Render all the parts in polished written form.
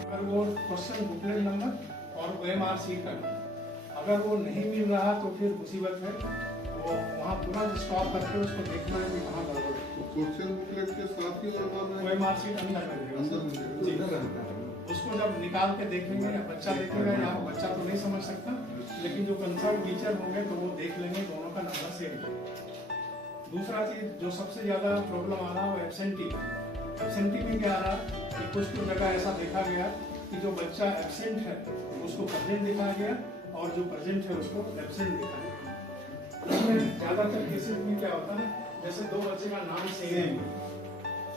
अगर वो question booklet number और OMR शीट का अगर वो नहीं मिल रहा तो फिर मुसीबत है, वो वहाँ पूरा स्टॉप करके उसको देखना है कि कहाँ गड़बड़ है। क्वेश्चन बुकलेट के साथ ही OMR शीट अंदर रहेगा। उसको जब निकाल के देखेंगे या बच्चा देखेगा, या बच्चा तो नहीं समझ सकता, लेकिन जो कंसर्न टीचर होंगे तो वो देख लेंगे दोनों का नंबर सेम है। दूसरा चीज जो सबसे ज्यादा प्रॉब्लम आ रहा है वो एब्सेंटी में क्या आ रहा है कि कुछ जगह ऐसा देखा गया कि जो बच्चा एब्सेंट है उसको प्रेजेंट देखा गया और जो प्रेजेंट है उसको एब्सेंट देखा गया। इसमें ज्यादातर केसेस में क्या होता है, जैसे दो बच्चे का नाम सेम है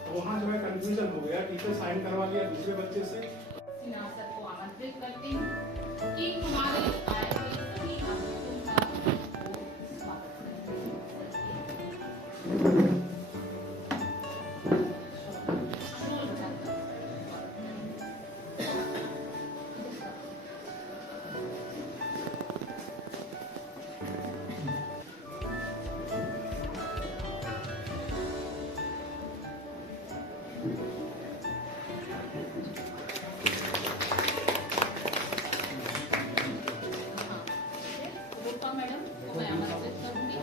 तो वहाँ जो है कंफ्यूजन हो गया, टीचर साइन करवा लिया दूसरे बच्चे से। सर को आमंत्रित करती हूँ कि हमारे आए हुए सभी अतिथियों का स्वागत करें। मैडम को मैं आमंत्रित करूंगी।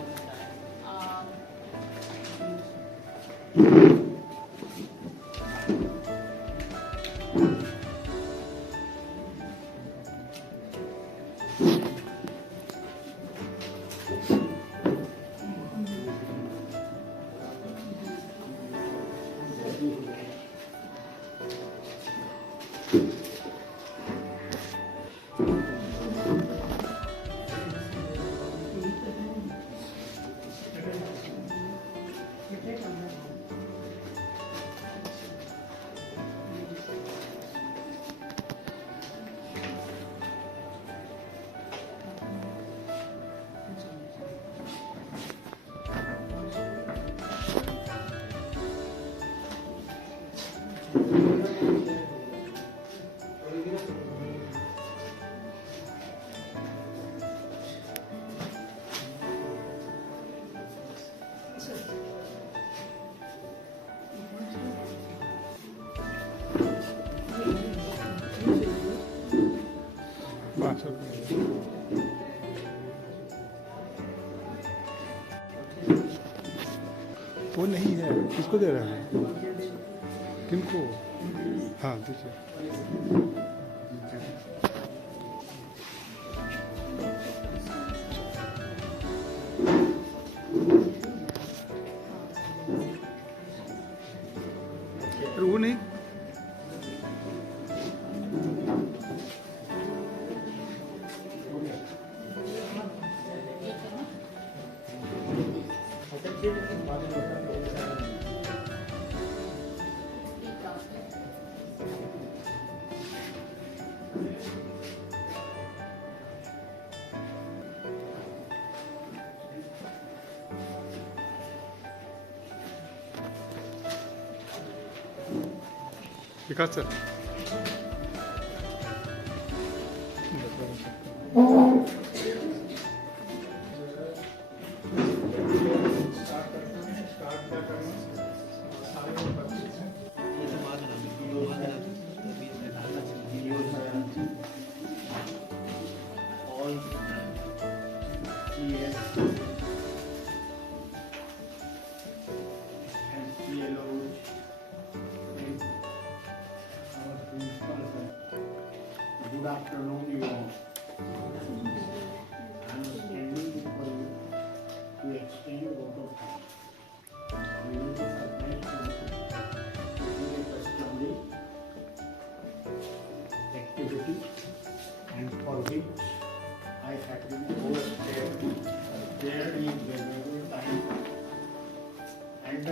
वो नहीं है, किसको दे रहा है, किनको? हाँ दीजिए। वो नहीं, विकास sir. Good afternoon, you all. I am standing before you to exchange a vote of thanks. We will be surprised to see a customary activity and for which I have been overstayed in valuable time. And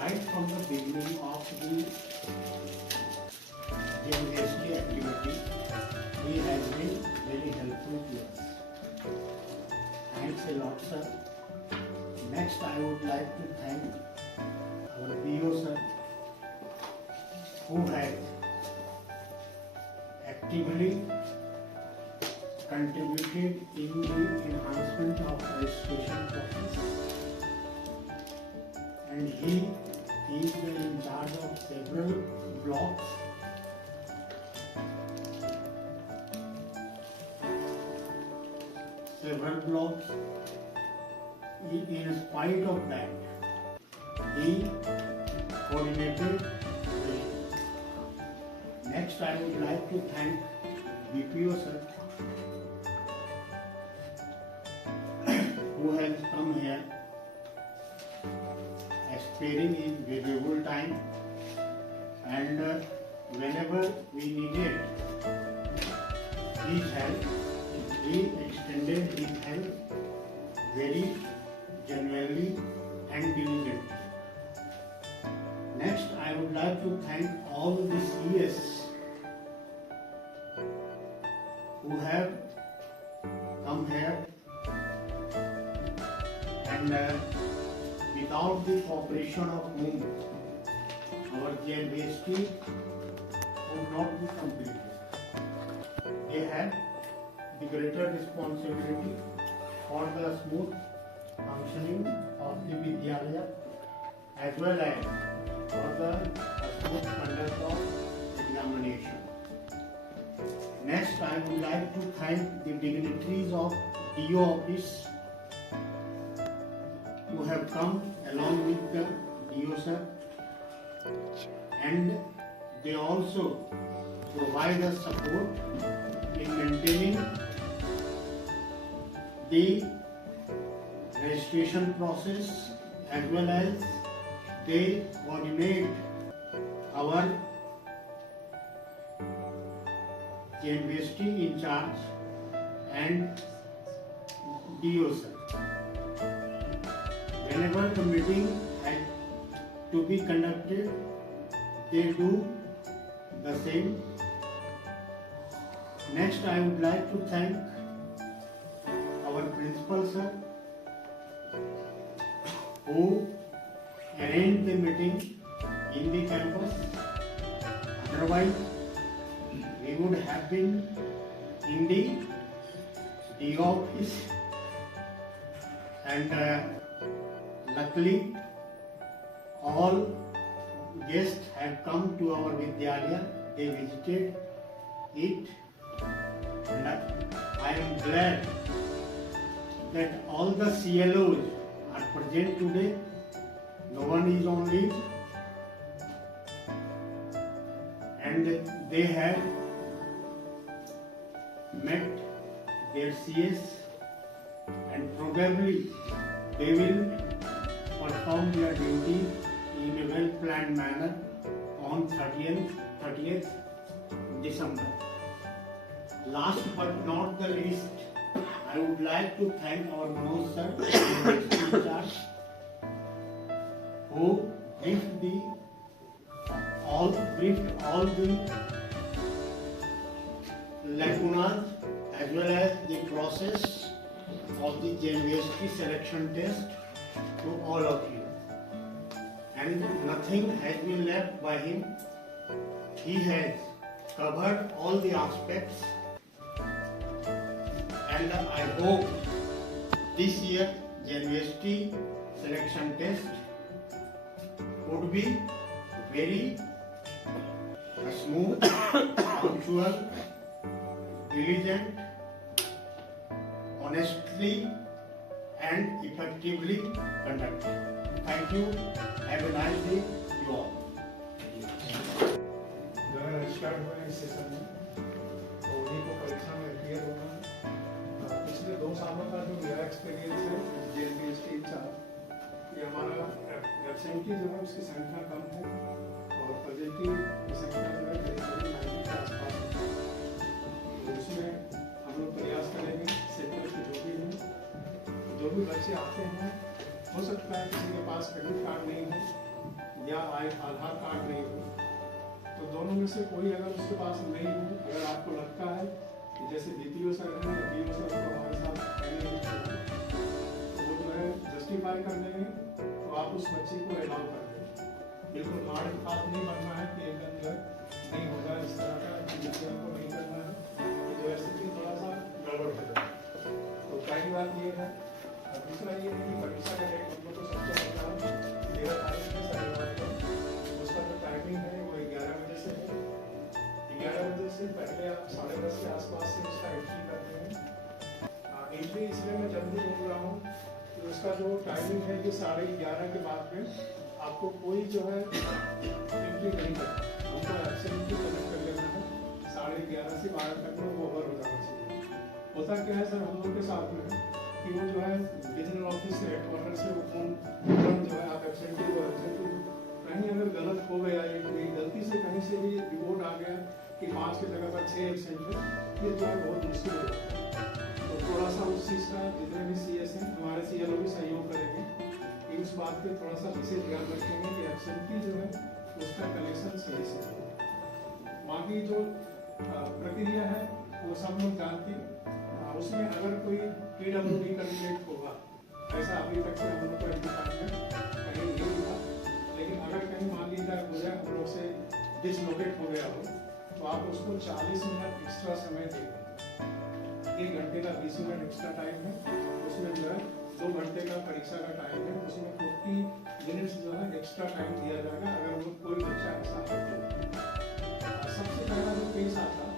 right from the beginning of the GMST activity, he has been very helpful to us. Thanks a lot, sir. Next, I would like to thank our PO, sir, who has actively contributed in the enhancement of registration process, and he is in charge of several blocks. In spite of that, he coordinated the. Next, I would like to thank BPO sir, who has come here, sparing his valuable time, and whenever we needed his help, he extended his help very genuinely and diligently. Next, I would like to thank all the CS who have come here, and without the cooperation of whom our JNBST would not be completed. They had the greater responsibility for the smooth functioning of the Vidyalaya as well as for the smooth conduct of examination. Next, I would like to thank the dignitaries of DO office who have come along with the DO sir, and they also provide us support in maintaining the registration process, as well as they coordinate our JNBST in charge and DO sir. Whenever the meeting had to be conducted, they do the same. Next, I would like to thank our principal sir, who arranged the meeting in the campus. Otherwise, we would have been in the DO office, and luckily all guests had come to our Vidyalaya. They visited it, and I am glad that all the CLOs are present today. No one is on leave, and they have met their CS, and probably they will perform their duty in a well-planned manner on 30th December. Last but not the least, I would like to thank our Manoj sir, who briefed all the lacunas as well as the process of the JNBST selection test to all of you, and nothing has been left by him. He has covered all the aspects, and I hope this year JNBST selection test would be very smooth, punctual, diligent, honestly and effectively conducted. Thank you. Have a nice day, you all. जो है registered हुए हैं इस session में, तो उन्हीं को परीक्षा में क्लियर होगा। पिछले 2 सालों का जो मेरा एक्सपीरियंस है JNBST इंचार्ज, ये हमारा एब्सेंटी जो है उसकी संख्या कम है और पॉजिटिव की संख्या जो है करीब 90 के आसपास है। तो उसमें हम लोग प्रयास करेंगे सेक्टर के जो भी बच्चे आते हैं, हो सकता है किसी के पास क्रेडिट कार्ड नहीं हो या आधार कार्ड नहीं हो, तो दोनों में से कोई अगर उसके पास नहीं हो, अगर आपको लगता है कि जैसे DPO सर हैं या DO सर को हमारे साथ पहले तो वो जो है जस्टिफाई कर देंगे, तो आप उस बच्चे को अलाउ कर दें। बिल्कुल हार्ड बात नहीं बनना है कि एकदम जो है नहीं होगा, इस तरह का DPO को नहीं करना है, जो स्थिति थोड़ा सा गड़बड़ के आसपास से उसका एंट्री करते हैं। एंट्री इसलिए मैं जल्दी बोल रहा हूँ कि उसका जो टाइमिंग है कि 11:30 के बाद में आपको कोई जो है एंट्री नहीं करना, हमको एब्सेंटली कनेक्ट कर लेना है। 11:30 से 12 तक में वो ओवर हो जाना चाहिए। होता क्या है सर हम लोग के साथ में कि वो जो है रीजनल ऑफिस से हेडक्वार्टर से वो फोन जो है आप एब्सेंटी कहीं अगर गलत हो गया या गलती से कहीं से भी रिपोर्ट आ गया कि 5 की जगह पर 6 एब्सेंट है, ये जो है बहुत मुश्किल हो जाता है। तो थोड़ा सा उस चीज़ का जितने भी CS हैं हमारे CLO भी सहयोग करेंगे कि उस बात पे थोड़ा सा विशेष ध्यान रखेंगे कि एब्सेंटी जो है उसका कलेक्शन सही से हो। बाकी जो प्रक्रिया है वो सब लोग जानते हैं। उसमें अगर कोई PWD कैंडिडेट होगा, ऐसा अभी तक से हम लोग को कहीं नहीं हुआ, लेकिन अगर कहीं मान लीजिए हो जाए हम लोग से डिसलोकेट हो गया हो तो आप उसको 40 मिनट एक्स्ट्रा समय देंगे। 1 घंटे का 20 मिनट एक्स्ट्रा टाइम है, उसमें जो है 2 घंटे का परीक्षा का टाइम है, उसमें 40 मिनट्स जो है एक्स्ट्रा टाइम दिया जाएगा अगर वो कोई बच्चा ऐसा है तो। सबसे पहला जो केस आता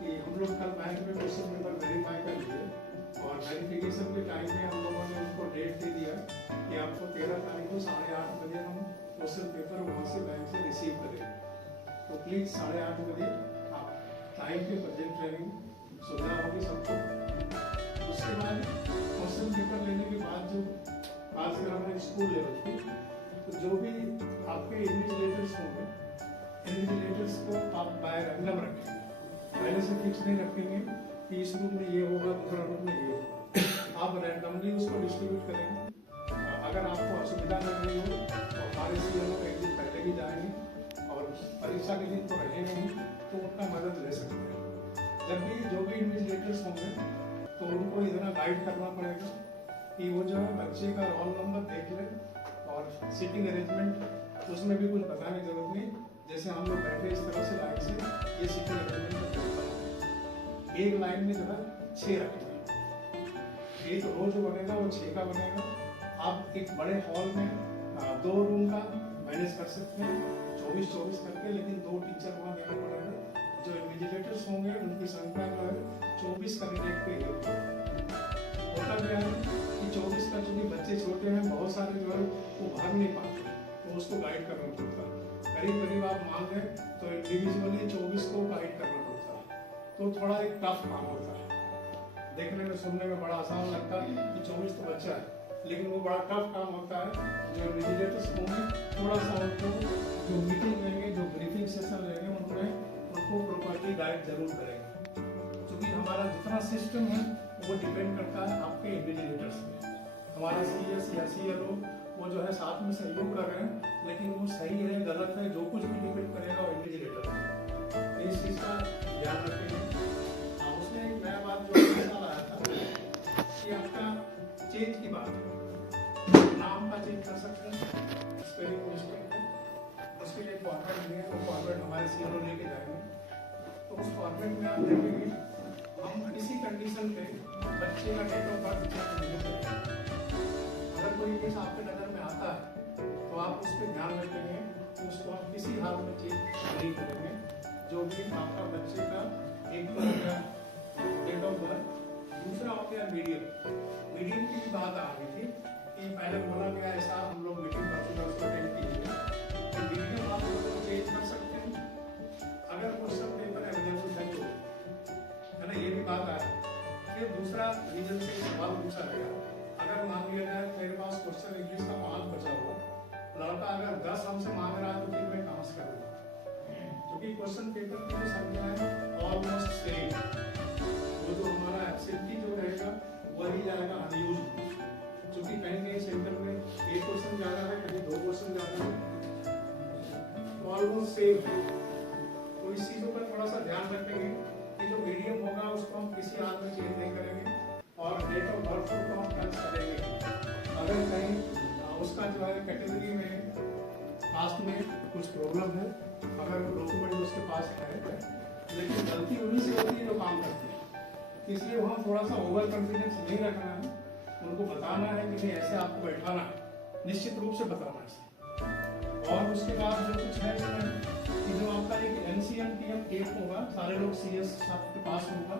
कि हम लोग कल बैंक में क्वेश्चन पेपर वेरीफाई कर लिए और वेरिफिकेशन के टाइम में हम लोगों ने उनको डेट दे दिया कि आपको 13 तारीख को 8:30 बजे हम क्वेश्चन पेपर वहाँ से बैंक से रिसीव करेंगे। तो प्लीज़ 8:30 बजे आप टाइम पे प्रेजेंट रहेंगे, सुविधा होगी सबको। उसके बाद क्वेश्चन पेपर लेने के बाद जो खासकर हमारे स्कूल लेवल पे तो जो भी आपके इन्विजिलेटर्स होंगे, इन्विजिलेटर्स को आप बाय रैंडम रखेंगे, पहले से फिक्स नहीं रखेंगे कि इस ग्रुप में ये होगा दूसरा ग्रुप में ये होगा। आप रैंडमली उसको डिस्ट्रीब्यूट करेंगे। अगर आपको असुविधा लग रही हो तो हमारे CLO एक दिन पहले भी जाएंगे और परीक्षा के दिन तो रहेंगे नहीं तो उनका मदद ले सकते हैं। जब भी जो भी इन्विजिलेटर्स होंगे तो उनको इतना गाइड करना पड़ेगा कि वो जो है बच्चे का रोल नंबर देख ले और सीटिंग अरेंजमेंट उसमें भी कुछ बताने की जरूरत नहीं। जैसे हम लोग बैठे इस तरह से लाइन से ये सीटिंग अरेंजमेंट एक लाइन में जो है 6 रखेंगे। एक रो जो बनेगा वो 6 का बनेगा। आप एक बड़े हॉल में 2 रूम का मैनेज कर सकते हैं 24-24 करके, लेकिन 2 टीचर वहाँ देना पड़ेगा। जो इन्विजिलेटर्स होंगे उनकी संख्या जो है 24 कैंडिडेट पे होता क्या है कि 24 का चूंकि बच्चे छोटे हैं, बहुत सारे जो है वो भर नहीं पाते तो उसको गाइड करना पड़ता है। करीब आप मान लें तो इंडिविजुअली 24 को गाइड करना पड़ता है, तो थोड़ा एक टफ काम होता है। देखने में सुनने में बड़ा आसान लगता है कि 24 तो बच्चा है, लेकिन वो बड़ा टफ काम होता है। जो इन्विजिलेटर्स होंगे थोड़ा सा उनको जो मीटिंग लेंगे, जो ब्रीफिंग सेशन लेंगे, उनमें उनको प्रॉपर्टी गाइड जरूर करेंगे। क्योंकि हमारा जितना सिस्टम है वो डिपेंड करता है आपके इन्विजिलेटर्स पे। हमारे CS या CLO वो जो है साथ में सहयोग कर रहे हैं, लेकिन वो सही है गलत है जो कुछ भी डिपेंड करेगा वो इन्विजिलेटर पे। इस चीज़ का ध्यान रखेंगे। उसने एक नया बात जो साल आया था कि आपका चेंज की बात, नाम का चेंज कर सकते हैं, स्पेलिंग मिस्टेक है, उसके लिए फॉर्मेट दिए, वो फॉर्मेट हमारे CLO लेके जाएंगे। तो उस फॉर्मेट में आप देखेंगे हम किसी कंडीशन पे बच्चे का डेट ऑफ बर्थ चेंज नहीं करेंगे। अगर कोई केस आपके नज़र में आता है तो आप उस पर ध्यान रखेंगे कि उसको आप किसी हाल में चेंज नहीं करेंगे। जो भी आपका बच्चे का एक तो हो गया डेट ऑफ बर्थ, दूसरा हो गया मीडियम की भी बात आ रही थी कि पहले बोला गया ऐसा हम लोग मीटिंग उसको अटेंड कीजिए कि मीडियम आप लोग चेंज कर सकते हैं अगर क्वेश्चन पेपर अवेलेबल है तो, है ना। ये भी बात आया। फिर दूसरा रीजन से सवाल पूछा गया, अगर मान लिया जाए मेरे पास क्वेश्चन इंग्लिश का 5 बचा हुआ, लड़का अगर 10 हमसे मांग रहा है तो फिर मैं कहाँ से करूँगा? क्योंकि क्वेश्चन पेपर की जो संख्या है ऑलमोस्ट सेम, वो जो हमारा एब्सेंटी जो रहेगा वही जाएगा अनयूज। क्योंकि कहीं सेंटर में 1 क्वेश्चन ज़्यादा है, कहीं 2 क्वेश्चन ज़्यादा है, ऑलमोस्ट सेम है। तो इस चीज़ों पर थोड़ा सा ध्यान रखेंगे कि जो मीडियम होगा उसको हम किसी हाल में चेंज नहीं करेंगे और डेट ऑफ बर्थ को हम टच करेंगे। अगर कहीं उसका जो है कैटेगरी में कास्ट में कुछ प्रॉब्लम है, अगर वो डॉक्यूमेंट उसके पास है, लेकिन गलती उन्हीं से होती है जो काम करते हैं। इसलिए वहाँ थोड़ा सा ओवर कॉन्फिडेंस नहीं रखना है, उनको बताना है कि नहीं ऐसे आपको बैठाना है, निश्चित रूप से बताना है। और उसके बाद जो कुछ है इसमें कि जो आपका एक NCMTM ऐप होगा, सारे लोग CS आपके पास होगा,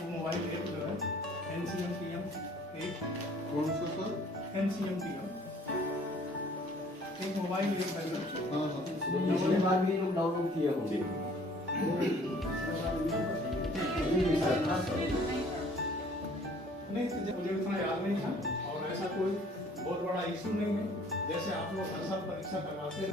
वो मोबाइल ऐप जो है NCMTM ऐप, कौन सा सर? NCMTM एक मोबाइल ऐप है जो हाँ हाँ पिछले बार भी लोग डाउनलोड किए होंगे। नहीं, मुझे इतना याद नहीं था और ऐसा कोई बहुत बड़ा इशू नहीं है। जैसे आप लोग हर साल परीक्षा करवाते हैं